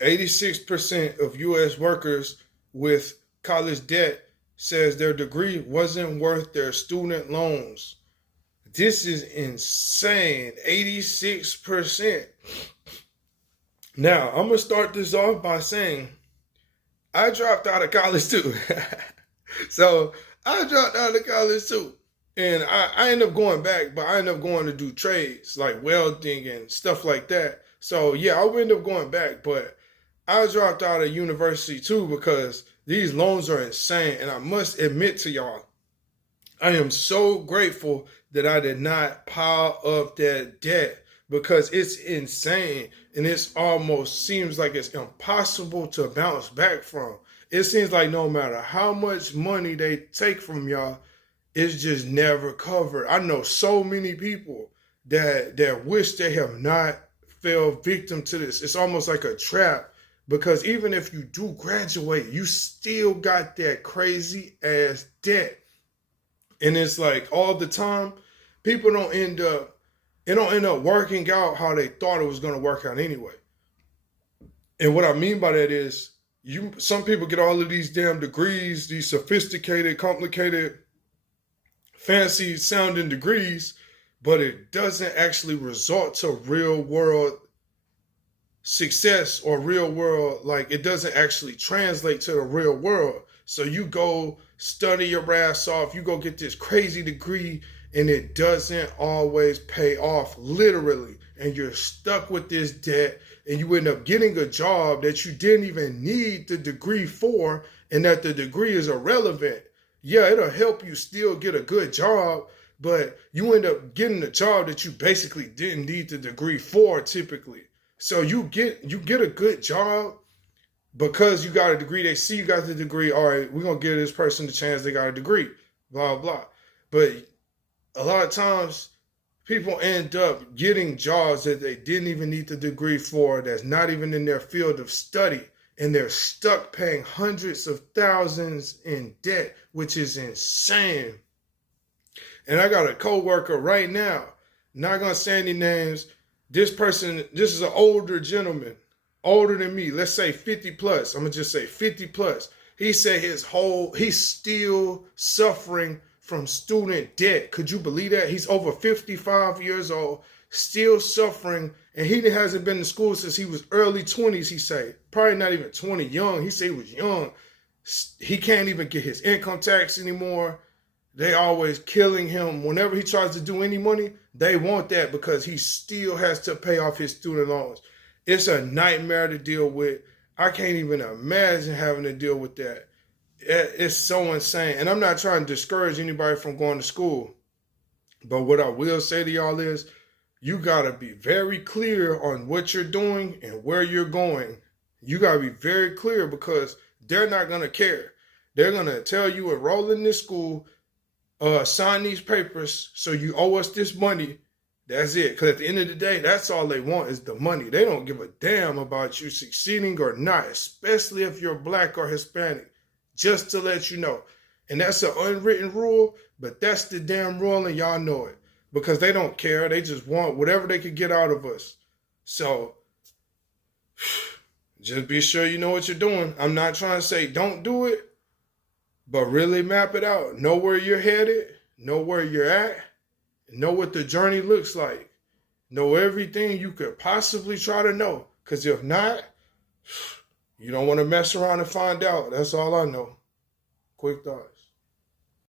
86% of U.S. workers with college debt says their degree wasn't worth their student loans. This is insane. 86%. Now, I'm going to start this off by saying I dropped out of college too. So I dropped out of college too. And I ended up going back, but I ended up going to do trades like welding and stuff like that. So yeah, I would end up going back, but I dropped out of university too because these loans are insane. And I must admit to y'all, I am so grateful that I did not pile up that debt because it's insane and it almost seems like it's impossible to bounce back from. It seems like no matter how much money they take from y'all, it's just never covered. I know so many people that wish they have not fell victim to this. It's almost like a trap because even if you do graduate, you still got that crazy ass debt. And it's like all the time, people don't end up working out how they thought it was going to work out anyway. And what I mean by that is some people get all of these damn degrees, these sophisticated, complicated, fancy sounding degrees, but it doesn't actually result to real world success or real world, like it doesn't actually translate to the real world. So you go study your ass off, you go get this crazy degree, and it doesn't always pay off, literally. And you're stuck with this debt, and you end up getting a job that you didn't even need the degree for, and that the degree is irrelevant. Yeah, it'll help you still get a good job, but you end up getting a job that you basically didn't need the degree for typically. So you get a good job because you got a degree. They see you got the degree. All right, we're going to give this person the chance they got a degree, blah, blah. But a lot of times people end up getting jobs that they didn't even need the degree for, that's not even in their field of study. And they're stuck paying hundreds of thousands in debt, which is insane. And I got a coworker right now, not going to say any names. This is an older gentleman, older than me. Let's say 50 plus. I'm going to just say 50 plus. He said he's still suffering from student debt. Could you believe that? He's over 55 years old, still suffering, and he hasn't been to school since he was early 20s, he said. Probably not even 20, young. He said he was young. He can't even get his income tax anymore. They always killing him. Whenever he tries to do any money, they want that because he still has to pay off his student loans. It's a nightmare to deal with. I can't even imagine having to deal with that. It's so insane. And I'm not trying to discourage anybody from going to school. But what I will say to y'all is, you got to be very clear on what you're doing and where you're going. You got to be very clear because they're not going to care. They're going to tell you enroll in this school, sign these papers, so you owe us this money. That's it. Because at the end of the day, that's all they want is the money. They don't give a damn about you succeeding or not, especially if you're Black or Hispanic, just to let you know. And that's an unwritten rule, but that's the damn rule, and y'all know it. Because they don't care. They just want whatever they can get out of us. So just be sure you know what you're doing. I'm not trying to say don't do it, but really map it out. Know where you're headed. Know where you're at. Know what the journey looks like. Know everything you could possibly try to know. Because if not, you don't want to mess around and find out. That's all I know. Quick thoughts.